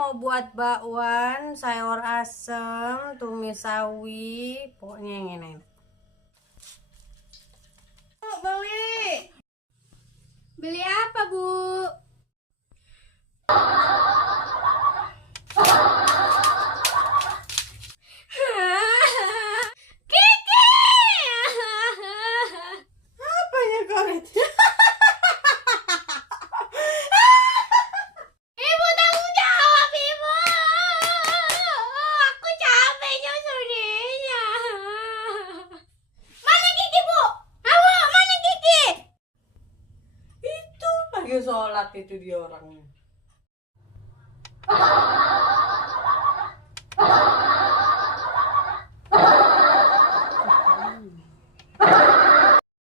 mau buat bakwan, sayur asem, tumis sawi, pokoknya yang enak. Beli. Beli apa, Bu? Kiki! Apanya koret? Ibu tanggung jawab, Ibu. Aku capek nyusuninnya. Mana Kiki, Bu? Halo, mana Kiki? Itu lagi sholat itu dia orangnya.